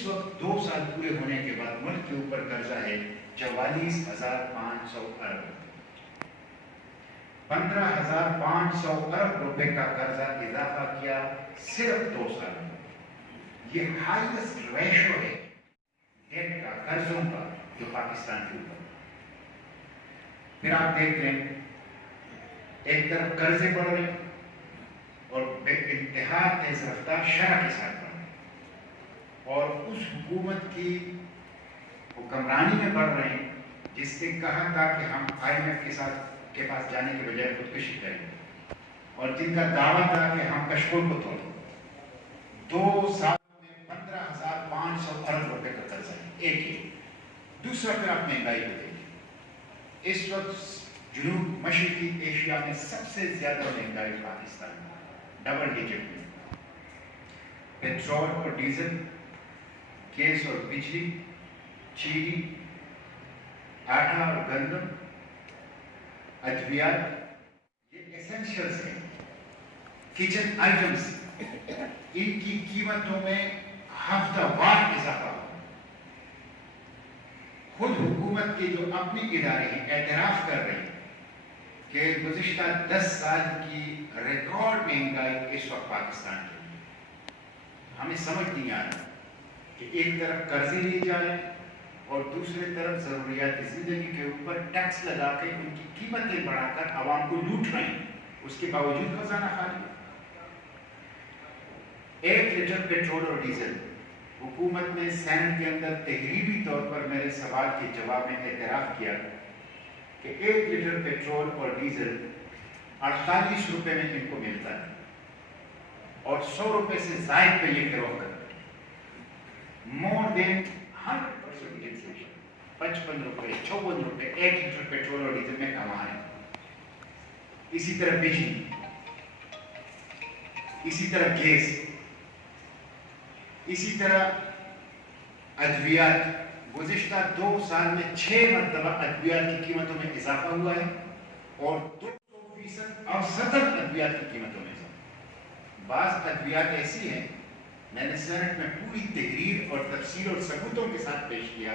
اس وقت 2 سال پورے ہونے کے بعد ملک کے اوپر قرضہ ہے 44,500 ارب روپے. 15,500 ارب روپے کا قرضہ اضافہ کیا صرف 2 سال میں. یہ ہائیسٹ ریشو ہے ڈیٹ کا، قرضوں کا، جو پاکستان کے اوپر. پھر آپ دیکھتے ہیں ایک طرف قرضے بڑھ رہے ہیں اور بے انتہا تیز رفتار شرح کے ساتھ بڑھ رہے ہیں، اور اس حکومت کی حکمرانی میں بڑھ رہے ہیں جس نے کہا تھا کہ ہم IMF کے پاس جانے کے بجائے خودکشی کریں، اور جن کا دعویٰ تھا کہ ہم کشکول کو توڑیں. 2 سال میں 15,500 ارب روپے کا قرضہ ہے ایک ہی. دوسرا پھر آپ مہنگائی کو دیکھیں. اس وقت جنوب مشرقی ایشیا میں سب سے زیادہ مہنگائی پاکستان میں، ڈبل ڈیجٹ میں. پیٹرول اور ڈیزل، گیس اور بجلی، چینی، آٹا اور گندم، ادویات، یہ ایسنشلز ہیں، کچن آئٹمز، ان کی قیمتوں میں ہفتہ وار اضافہ ہوا. خود حکومت کے جو اپنے ادارے ہیں اعتراف کر رہے ہیں کہ گزشتہ 10 سال کی ریکارڈ مہنگائی اس وقت پاکستان کی. ہمیں سمجھ نہیں آ رہا کہ ایک طرف قرضے لیے جا رہے ہیں اور دوسری طرف ضروریات زندگی کے اوپر ٹیکس لگا کے ان کی قیمتیں بڑھا کر عوام کو لوٹ رہے ہیں. اس کے باوجود خزانہ خالی. 1 لیٹر پیٹرول اور ڈیزل، حکومت نے سینٹ کے اندر تحریری طور پر میرے سوال کے جواب میں اعتراف کیا کہ 1 لیٹر پیٹرول اور ڈیزل 48 روپے میں ان کو ملتا ہے اور 100 روپے سے زائد پہ یہ فروخت کرتے ہیں. مور دین 100% انفلیشن. 55 روپے 54 روپے 1 لیٹر پیٹرول اور ڈیزل میں کما رہے ہیں. اسی طرح بجلی، اسی طرح گیس، اسی طرح ادویات. گزشتہ 2 سال میں 6 مرتبہ ادویات کی قیمتوں میں اضافہ ہوا ہے اور 200% اوسطاً ادویات کی قیمتوں میں اضافہ. بعض ادویات ایسی ہیں، میں نے سینٹ میں پوری تحریر اور تفصیل اور ثبوتوں کے ساتھ پیش کیا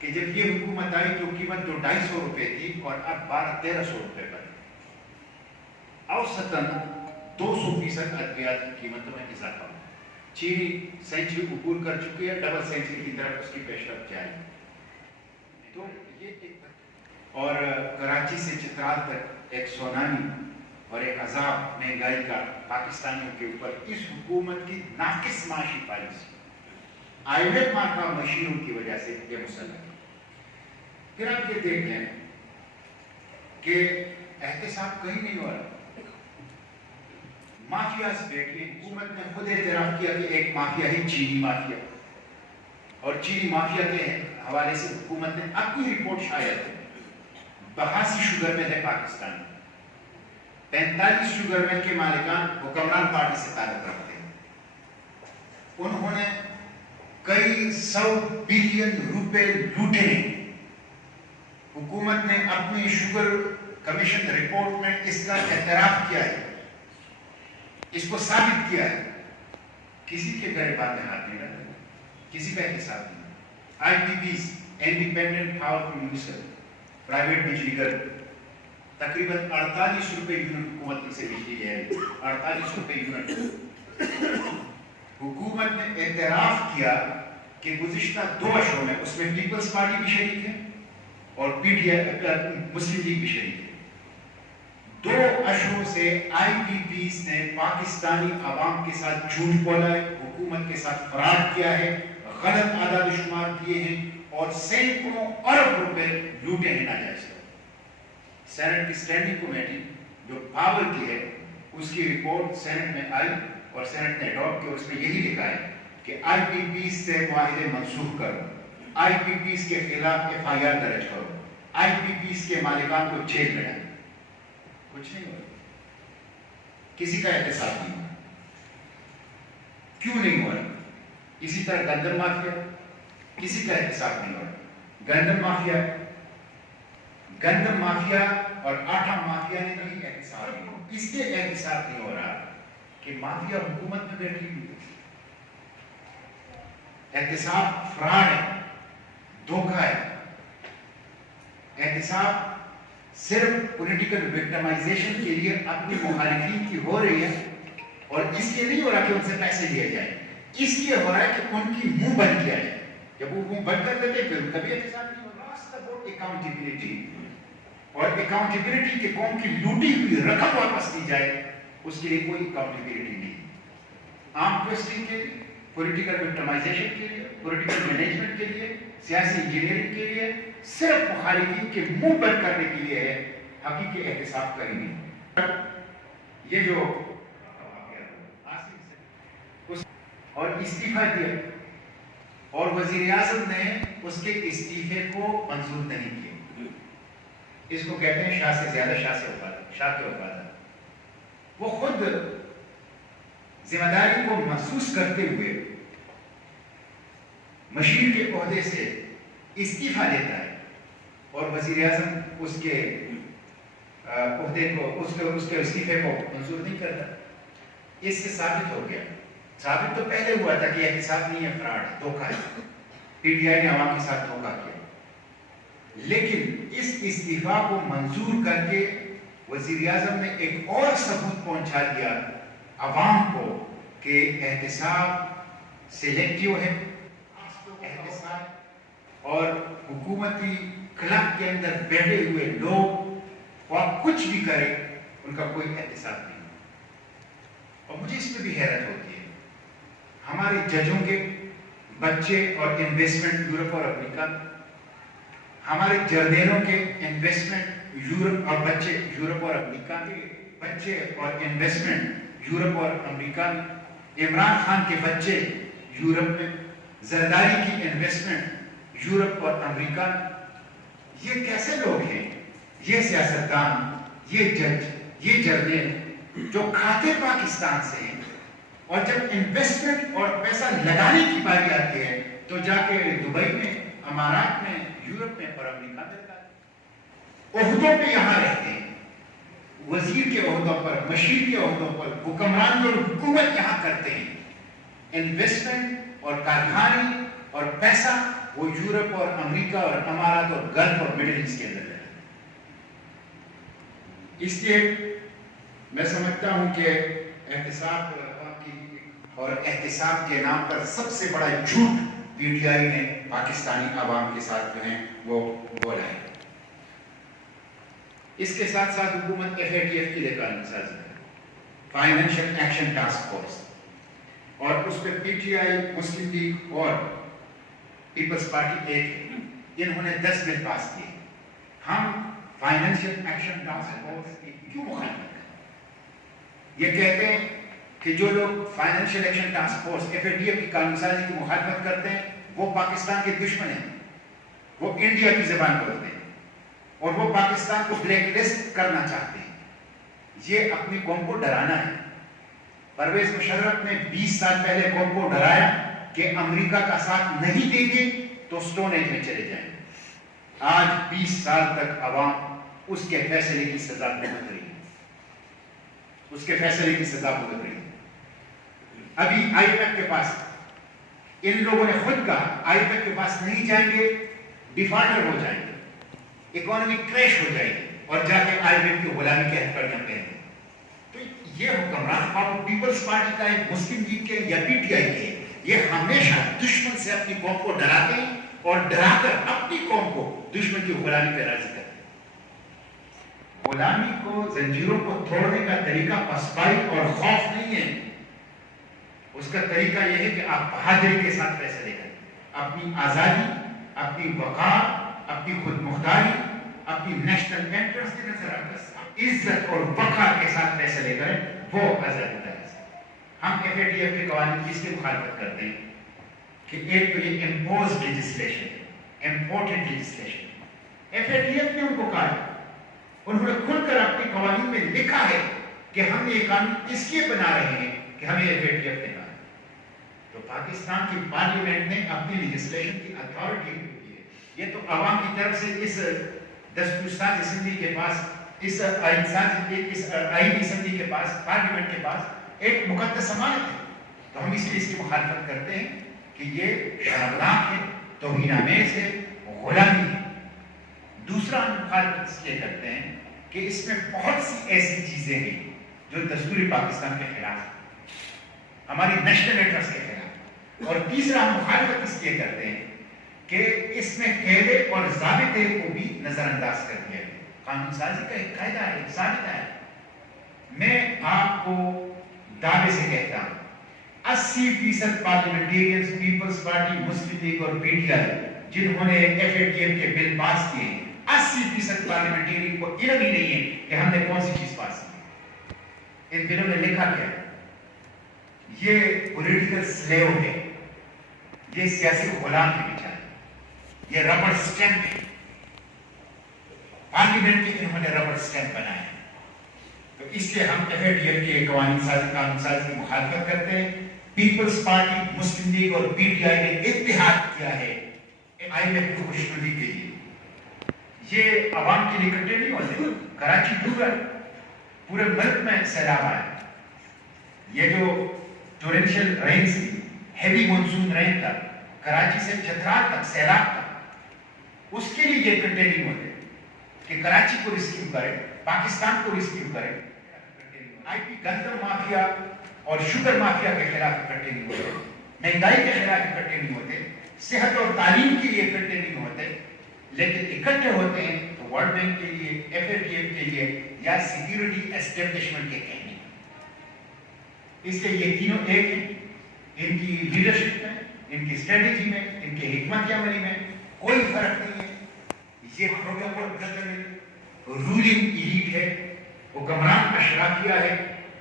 کہ جب یہ حکومت آئی تو قیمت 250 روپے تھی اور اب 1200-1300 روپے پر. اوسطاً 200% ادویات کی قیمتوں میں اضافہ ہوا. چینی سینچری عبور کر چکی ہے، ڈبل سینچری کی طرف اس کی پیشرفت جاری. تو یہ ایک، اور کراچی سے چترال تک ایک سونامی اور ایک عذاب مہنگائی کا پاکستانیوں کے اوپر اس حکومت کی ناقص معاشی پالیسی، IMF مارکہ مشینوں کی وجہ سے یہ مسلط ہے. پھر آپ یہ دیکھ لیں کہ احتساب کہیں نہیں ہو رہا. مافیاز بیٹھے، حکومت نے خود اعتراف کیا کہ ایک مافیا ہے چینی مافیا، اور چینی مافیا کے حوالے سے حکومت نے اپنی رپورٹ شائع کی. 82 شوگر مل ہے پاکستان میں. 45 شوگر مل کے مالکان حکمران پارٹی سے تعلق رکھتے ہیں. انہوں نے کئی 100 بلین روپے لوٹے ہیں. حکومت نے اپنی شوگر کمیشن رپورٹ میں اس کا اعتراف کیا ہے، اس کو ثابت کیا ہے. کسی کے گریبان میں ہاتھ نہیں ڈالا، کسی کا احتساب نہیں. IPPs independent power producer, private بجلی گھر، تقریباً 48 روپے یونٹ حکومت سے بجلی لے آئی. 48 روپے یونٹ. حکومت نے اعتراف کیا کہ گزشتہ 2 اشروں میں، اس میں پیپلز پارٹی بھی شریک ہے اور مسلم لیگ بھی شریک ہے، 2 اشروں سے IPPs نے پاکستانی عوام کے ساتھ جھوٹ بولا ہے، حکومت کے ساتھ فراڈ کیا ہے، غلط اعداد و شمار کیے ہیں اور سینکڑوں ارب روپے لوٹے ہیں ناجائز. سینٹ کی اسٹینڈنگ کمیٹی جو پاور کی ہے، اس کی رپورٹ سینٹ میں آئی اور سینٹ نے اڈاپٹ کیا. اس میں یہی لکھا ہے کہ IPPs سے معاہدے منسوخ کرو، IPPs کے خلاف FIR درج کرو، IPPs کے مالکان کو جیل میں ڈالو. کچھ نہیں ہو رہا. کسی کا احتساب نہیں ہو رہا. کیوں نہیں ہو رہا؟ اسی طرح گندم مافیا، کسی کا احتساب نہیں ہو رہا. گندم مافیا اور آٹا مافیا نے بھی احتساب نہیں ہو رہا. اس لیے احتساب نہیں ہو رہا کہ مافیا حکومت میں بیٹھی ہوئی ہے. احتساب فراڈ ہے، دھوکہ ہے. احتساب صرف پولیٹیکل وکٹمائزیشن کے لیے اپنی مخالفین کی ہو رہی ہے، اور اس لیے نہیں ہو رہا کہ ان سے پیسے لیے جائیں، اس لیے ہو رہا ہے کہ ان کی منہ بند کیا جائے. جب وہ منہ بند کر دیتے پھر کبھی احتساب نہیں ہو رہا. اکاؤنٹیبلٹی، اور اکاؤنٹیبلٹی کہ قوم کی لوٹی ہوئی رقم واپس دی جائے، اس کے لیے کوئی اکاؤنٹیبلٹی نہیں. آرم ٹویسٹنگ کے لیے، پولیٹیکل وکٹمائزیشن کے لیے، پولیٹیکل مینجمنٹ کے لیے، سیاسی انجینئرنگ کے لیے، صرف مخالفین کے منہ بند کرنے کے لیے ہے، حقیقی احتساب کا ہی نہیں. یہ جو اور استعفیٰ دیا، اور وزیر اعظم نے اس کے استعفے کو منظور نہیں کیا. اس کو کہتے ہیں شاہ سے زیادہ شاہ سے وفادار، شاہ کے وفادار. وہ خود ذمہ داری کو محسوس کرتے ہوئے مشیر کے عہدے سے استعفیٰ دیتا ہے، اور وزیر اعظم اس کے عہدے کو، اس کے استعفے کو منظور نہیں کرتا. اس سے ثابت ہو گیا، ثابت تو پہلے ہوا تھا کہ احتساب نہیں ہے، فراڈ ہے، دھوکہ ہے. پی ٹی آئی نے عوام کے ساتھ دھوکہ کیا، لیکن اس استعفیٰ کو منظور کر کے وزیر اعظم نے ایک اور ثبوت پہنچا دیا عوام کو کہ احتساب سلیکٹیو ہے. احتساب اور حکومتی کلب کے اندر بیٹھے ہوئے لوگ اور کچھ بھی کرے، ان کا کوئی احتساب نہیں. اور مجھے اس پہ بھی حیرت ہوتی ہے، ہمارے ججوں کے بچے اور انویسٹمنٹ یورپ اور امریکہ، ہمارے جردینوں کے انویسٹمنٹ یورپ اور بچے، یورپ اور امریکہ کے بچے اور انویسٹمنٹ یورپ اور امریکہ میں، عمران خان کے بچے یورپ میں، زرداری کی انویسٹمنٹ یورپ اور امریکہ میں. یہ کیسے لوگ ہیں؟ یہ سیاستدان، یہ جج، یہ جردین جو کھاتے پاکستان سے ہیں، اور جب انویسٹمنٹ اور پیسہ لگانے کی باری آتی ہے تو جا کے دبئی میں، امارات میں، یورپ میں اور امریکہ میں لگاتے ہیں. عہدوں پہ یہاں رہتے ہیں، وزیر کے عہدوں پر، مشیر کے عہدوں پر، حکمرانی اور حکومت یہاں کرتے ہیں. انویسٹمنٹ اور کارخانے اور پیسہ وہ یورپ اور امریکہ اور امارات اور گلف اور مڈل ایسٹ کے اندر ہے. اس لیے میں سمجھتا ہوں کہ احتساب اور احتساب کے نام پر سب سے بڑا جھوٹ پی ٹی آئی نے پاکستانی عوام کے ساتھ جو ہیں وہ بولا ہے. اس کے ساتھ ساتھ حکومت FATF کی لیے قانون سازی ہے، فائنینشیل ایکشن ٹاسک فورس، اور اس پہ P T I, Muslim league اور پیپلز پارٹی ایک، انہوں نے 10 بل پاس کیے. ہم فائنینشیل ایکشن ٹاسک فورس کی کیوں مخالفت کریں؟ یہ کہتے ہیں کہ جو لوگ financial action task force FATF کی قانون سازی کی مخالفت کرتے ہیں وہ پاکستان کے دشمن ہیں، وہ انڈیا کی زبان بولتے ہیں، اور وہ پاکستان کو بلیک لسٹ کرنا چاہتے ہیں. یہ اپنی قوم کو ڈرانا ہے. پرویز مشرف نے 20 سال پہلے قوم کو ڈرایا کہ امریکہ کا ساتھ نہیں دیں گے تو سٹون ایج میں چلے جائیں. آج 20 سال تک عوام اس کے فیصلے کی سزا بھگت رہی ہے، اس کے فیصلے کی سزا بھگت رہی ہے. ابھی IMF کے پاس، ان لوگوں نے خود کہا IMF کے پاس نہیں جائیں گے، ڈیفالٹر ہو جائیں گے، اکانومی کریش ہو جائے گی، اور جا کے IMF کی غلامی کے ہتھکڑیاں پہن گے. تو یہ حکمران خواہ پیپلز پارٹی کا ہے، مسلم لیگ کے یا PTI کے، یہ ہمیشہ دشمن سے اپنی قوم کو ڈراتے ہیں اور ڈرا کر اپنی قوم کو دشمن کی غلامی پہ راضی کرتے ہیں. غلامی کو، زنجیروں کو توڑنے کا طریقہ پسپائی اور خوف نہیں ہے. اس کا طریقہ یہ ہے کہ آپ بہادری کے ساتھ فیصلے کریں، اپنی آزادی، اپنی وقار، اپنی خود مختاری، اپنی نیشنل انٹرسٹ کی نظر رکھ کر عزت اور وقار کے ساتھ فیصلے کریں، وہ آزادی کا حصہ. ہم FATF کے قوانین کی اس کی مخالفت کرتے ہیں کہ ایک تو یہ امپوزڈ لیجسلیشن ہے، امپورٹڈ لیجسلیشن. FATF نے ان کو کہا، انہوں نے کھل کر اپنے قوانین میں لکھا ہے کہ ہم یہ قانون اس لیے بنا رہے ہیں کہ ہمیں FATF نے کہا. تو پاکستان کی پارلیمنٹ نے اپنی لیجسلیشن کی اتھارٹی دی ہے. یہ تو عوام کی طرف سے اس دستورساز اسمبلی کے پاس، اس آئین اسمبلی کے پاس، پارلیمنٹ کے پاس ایک مقدس امانت ہے. تو ہم اس لیے اس کی مخالفت کرتے ہیں کہ یہ شرمناک ہے، توہین آمیز ہے، غلامی ہے۔ دوسرا ہم مخالفت اس لیے کرتے ہیں کہ اس میں بہت سی ایسی چیزیں ہیں جو دستور پاکستان کے خلاف ہیں، ہماری نیشنل انٹرسٹ کے خلاف۔ اور تیسرا ہم مخالفت اس لیے کرتے ہیں کہ اس میں قیدے اور ضابطے کو بھی نظر انداز کر دیا ہے۔ قانون سازی کا ایک قاعدہ ہے، ایک ضابطہ ہے۔ میں آپ کو دعوے سے کہتا ہوں 80% پارلیمنٹیرینز پیپلز پارٹی، مسلم لیگ اور پی ٹی آئی جنہوں نے FATF کے بل پاس کیے، 80% پارلیمنٹیرین کو علم ہی نہیں ہے کہ ہم نے کون سی چیز پاس کی۔ ان بلوں میں لکھا کیا ہے؟ یہ پولیٹیکل سلیو ہے، یہ سیاسی غلام کے بیچارے، یہ ربڑ سٹیمپ ہے، پارلیمنٹ کے انہوں نے ربڑ سٹیمپ بنایا ہے۔ تو اس لیے ہم FATF کے قانون سازی کی مخالفت کرتے ہیں۔ پیپلز پارٹی، مسلم لیگ اور پی ٹی آئی نے اتحاد کیا ہے IMF کی خوشنودی کے لیے۔ یہ عوام کے لیے اکٹھے نہیں ہوتے، کراچی ڈوبا، پورے ملک میں سیلاب آیا۔ یہ جو ٹورینشل رین سی، ہیوی مونسون رین تھا، کراچی سے چترال تک سیلاب تھا، اس کے لیے یہ اکٹھے نہیں ہوتے کہ کراچی کو ریسکیو کرے، پاکستان کو ریسکیو کرے۔ IP گندم مافیا اور شوگر مافیا کے خلاف اکٹھے نہیں ہوتے، مہنگائی کے خلاف اکٹھے نہیں ہوتے، صحت اور تعلیم کے لیے اکٹھے نہیں ہوتے، لیکن اکٹھے ہوتے ہیں تو ورلڈ بینک کے لیے، FATF کے لیے یا سیکیورٹی اسٹیبلشمنٹ کے کہنے۔ اس لیے یہ تینوں ایک ہیں، ان کی لیڈرشپ میں، ان کی اسٹریٹجی میں، ان کی حکمت عملی میں کوئی فرق نہیں ہے۔ یہ پروٹوکول رولنگ ایلیٹ ہے، حکمران اشرافیہ ہے،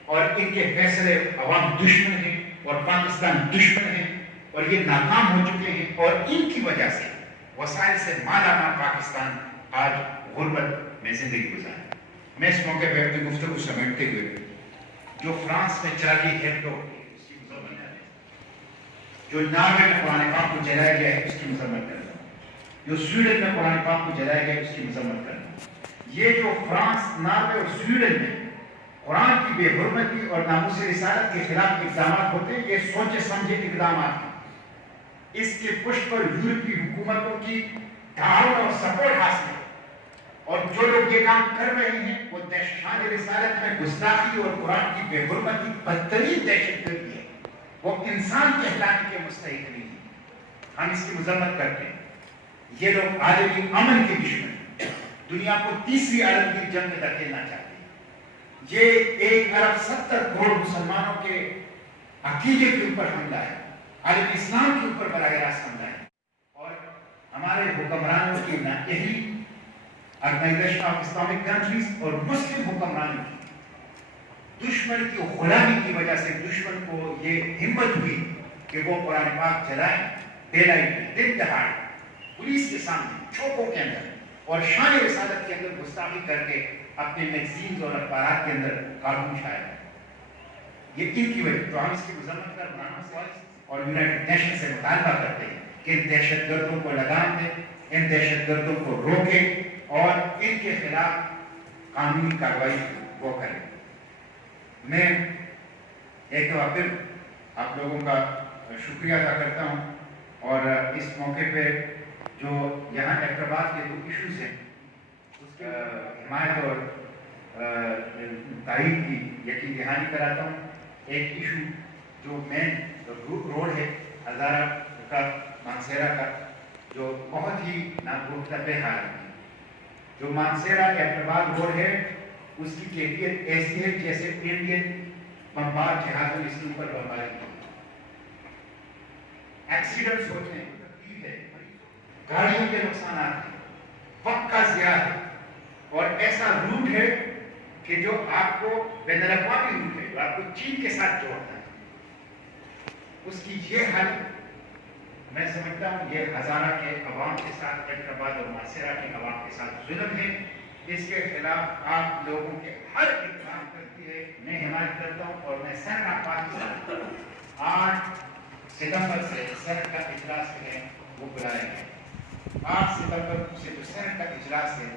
اور ان کے فیصلے عوام دشمن ہیں اور پاکستان دشمن ہے، اور یہ ناکام ہو چکے ہیں، اور ان کی وجہ سے وسائل سے مالا مال پاکستان آج غربت میں زندگی گزارا۔ میں اس موقع پہ اپنی گفتگو سمیٹتے ہوئے جو فرانس میں چارلی ہیبڈو جو ناروے میں قرآن پاک کو جلایا گیا ہے اس کی مذمت کرتا ہوں، جو سویڈن میں قرآن پاک کو جلایا گیا ہے اس کی مذمت کرتا ہوں۔ یہ جو فرانس، ناروے اور سویڈن میں قرآن کی بے حرمتی اور ناموس رسالت کے خلاف اقدامات ہوتے ہیں، یہ سوچے سمجھے اقدامات ہیں۔ اس کے پشت پر یورپی حکومتوں کی تعاون اور سپورٹ حاصل ہے، اور جو لوگ یہ کام کر رہے ہیں وہ شان رسالت میں گستاخی اور قرآن کی بے حرمتی بدترین دہشت گردی ہے، وہ انسان کہلانے کے مستحق نہیں ہیں۔ ہم اس کی مذمت کرتے ہیں۔ یہ لوگ عالمی امن کے دشمن ہیں، دنیا کو تیسری عالمگیر جنگ میں دھکیلنا چاہتے ہیں۔ یہ 1 ارب 70 کروڑ مسلمانوں کے عقیدے کے اوپر حملہ ہے، عالم اسلام کے اوپر براہ راست حملہ ہے، اور ہمارے حکمرانوں کی نااہلی، آرگنائزیشن آف اسلامک کنٹریز اور مسلم حکمرانوں کی دشمن کی غلامی کی وجہ سے دشمن کو یہ ہمت ہوئی کہ وہ قرآن پاک جلائیں، بے لائٹ میں، دن دہاڑ، پولیس کے سامنے، چوکوں کے اندر اور شان رسالت کے اندر گستاخی کر کے اپنے میگزینز اور اخبارات کے اندر کارٹون شائع۔ یہ ان کی وجہ، تو ہم اس کی مذمت کر اور یونائٹڈ نیشن سے مطالبہ کرتے ہیں کہ ان دہشت گردوں کو لگام دیں، ان دہشت گردوں کو روکیں اور ان کے خلاف قانونی کارروائی وہ کریں۔ میں ایک بار پھر آپ لوگوں کا شکریہ ادا کرتا ہوں، اور اس موقع پہ جو یہاں اعتراض کے 2 ایشوز ہیں اس کی حمایت اور تائید کی یقین دہانی کراتا ہوں۔ ایک ایشو جو مین روڈ ہے ہزارہ کا، مانسیرا کا، جو بہت ہی ناگفتہ حال ہے۔ جو مانسیرا اعتراض روڈ ہے اس کی کیفیت ایسی ہے جیسے انڈین بمبار جہازوں اس کے اوپر بمباری کی۔ ایکسیڈنٹس ہوتے ہیں، تکلیف ہے، گاڑیوں کے نقصانات ہیں، وقت کا ضیاع ہے، اور ایسا روٹ ہے کہ جو آپ کو بین الاقوامی روٹ ہے، جو آپ کو چین کے ساتھ جوڑتا ہے۔ اس کی یہ حالت میں سمجھتا ہوں یہ ہزارہ کے عوام کے ساتھ، حیدرآباد اور مانسیرا کے عوام کے ساتھ ظلم ہے۔ اس کے خلاف آپ لوگوں کے ہر اقدام کرتی ہے، میں حمایت کرتا ہوں، اور میں سینٹ آف پاکستان 8 ستمبر سے سینٹ کا اجلاس ہے وہ بلایا گیا۔ 8 ستمبر سے جو سینٹ کا اجلاس ہے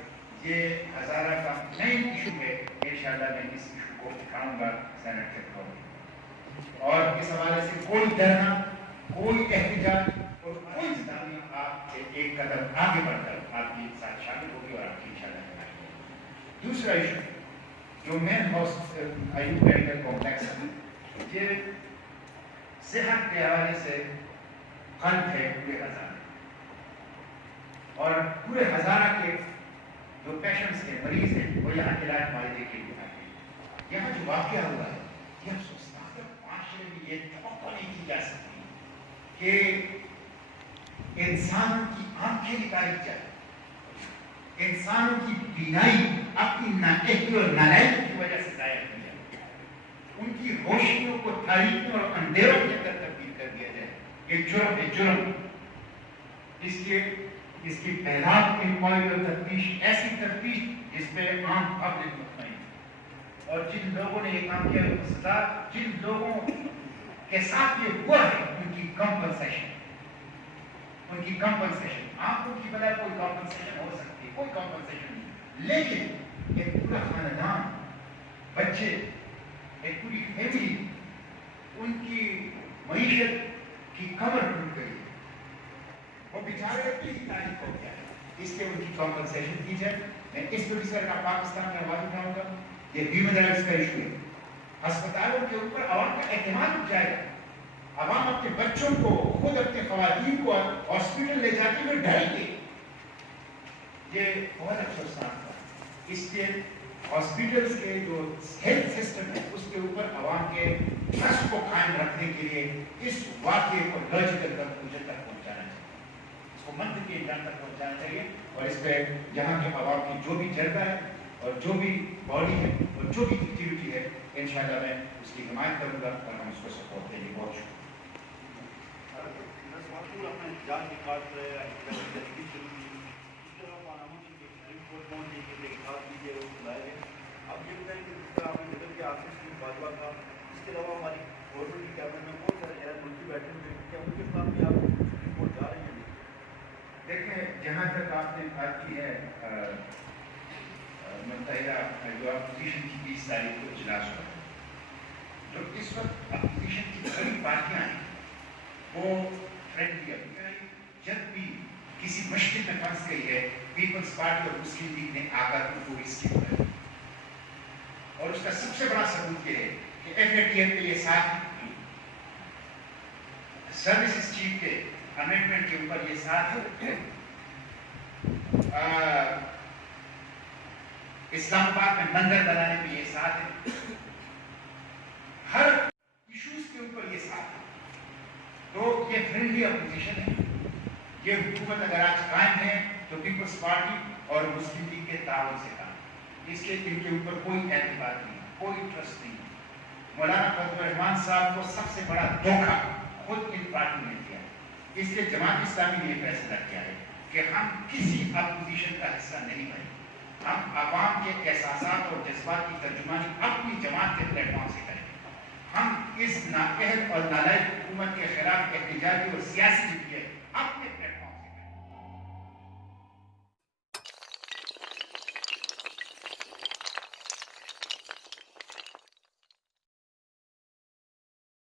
یہ ہزارہ کا مین ایشو ہے، انشاءاللہ میں اس ایشو کو اٹھاؤں گا سینٹ کے طور پر، اور اس حوالے سے کوئی ڈرنا کوئی احتجاج اور کوئی انتظامیہ آپ سے ایک قدم آگے بڑھ کر آپ کے ساتھ شامل ہوگی اور آپ کی انشاءاللہ کرائے گی. دوسرا ایشو جو مین ایوب میڈیکل کمپلیکس ہے، یہ صحت کے حوالے سے قلب ہے پورے ہزارہ، اور پورے ہزارہ کے جو پیشنٹس ہیں، مریض ہیں، وہ یہاں علاج معالجے کے لیے آتے ہیں. یہاں جو واقعہ ہوا ہے یہ افسوسناک ہے. معاشرے میں یہ توقع نہیں کی جا سکتی کہ انسانوں کی آنکھیں نکالی جائے، انسانوں کی بینائی اپنی نااہلی اور نالائکی کی وجہ سے ضائع کی جائے، ان کی روشنیوں کو تاریکیوں اور اندھیروں کے اندر تبدیل کر دیا جائے. یہ جرم ہے، جرم. اس کی پہلاپ انکوائری اور تفتیش، ایسی تفتیش جس پہ عام پبلک مطمئن ہے، اور جن لوگوں نے یہ کام کیا ان کو سزا، جن لوگوں کے ساتھ یہ ہوا ہے ان کی کمپنسیشن، ان کی کمپنسیشن. آنکھوں کی بجائے کوئی کمپنسیشن ہو سکتی ہے، کوئی کمپنسیشن نہیں، لیکن ایک پورا خاندان، بچے، ایک پوری فیملی، ان کی معیشت کی کمر ٹوٹ گئی، وہ بیچارے اپنی ہی تاریخ ہو گیا ہے. اس لیے ان کی کمپنسیشن کی جائے. میں اس پروڈیوسر کا پاکستان میں آواز اٹھاؤں گا. یہ ہیومن رائٹس کا ایشو ہے. ہسپتالوں کے اوپر عوام کا اعتماد اٹھ جائے گا. عوام اپنے بچوں کو، خود اپنے خواتین کو ہاسپٹل لے جاتے ہوئے ڈریں گے. یہ بہت افسوسناک تھا. اس لیے ہاسپٹلس کے جو ہیلتھ سسٹم ہے اس کے اوپر عوام کے ٹرسٹ کو قائم رکھنے کے لیے اس واقعے کو لاجیکل کنکلوژن تک پہنچانا چاہیے، اس کو منطقی انجام تک پہنچانا چاہیے. اور اس پہ یہاں کے عوام کی جو بھی جرگہ ہے اور جو بھی باڈی ہے اور جو بھی ایکٹیویٹی ہے، انشاءاللہ میں اس کی حمایت کروں گا اور ہم اس کو سپورٹ دیں گے. بہت شکریہ. دیکھیں، جہاں تک آپ نے بات کی ہے متحدہ جو اپوزیشن کی 20 تاریخ کو اجلاس ہوا ہے، جو اس وقت اپوزیشن کی بڑی پارٹیاں ہیں وہ فرینڈلی ہیں. جب بھی کسی مشکل میں پھنس گئی ہے، پیپلز پارٹی اور مسلم لیگ نے آ کر ان کو اس کی مدد، اور اس کا سب سے بڑا ثبوت یہ ہے کہ ایف اے ٹی ایف کے یہ ساتھ سروسز چیف کے امینڈمنٹ کے اوپر یہ ساتھ اسلام آباد میں مندر بنانے میں یہ ساتھ ہے، ہر ایشوز کے اوپر یہ ساتھ ہے. تو یہ فرینڈلی اپوزیشن ہے. یہ حکومت اگر آج قائم ہے تو پیپلز پارٹی اور مسلم لیگ کے تعاون سے کام، اس کے ان کے اوپر کوئی اعتبار نہیں، کوئی ٹرسٹ نہیں. مولانا فضل الرحمان صاحب کو سب سے بڑا دھوکہ خود ان پارٹی نے دیا. اس لیے جماعت اسلامی نے یہ فیصلہ کیا ہے کہ ہم کسی اپوزیشن کا حصہ نہیں بنے. ہم عوام کے احساسات اور جذبات کی ترجمانی اپنی جماعت کے پلیٹ فارم سے کریں. ہم اس نااہل اور نالائق حکومت کے خلاف احتجاجی اور سیاسی جدید اپنے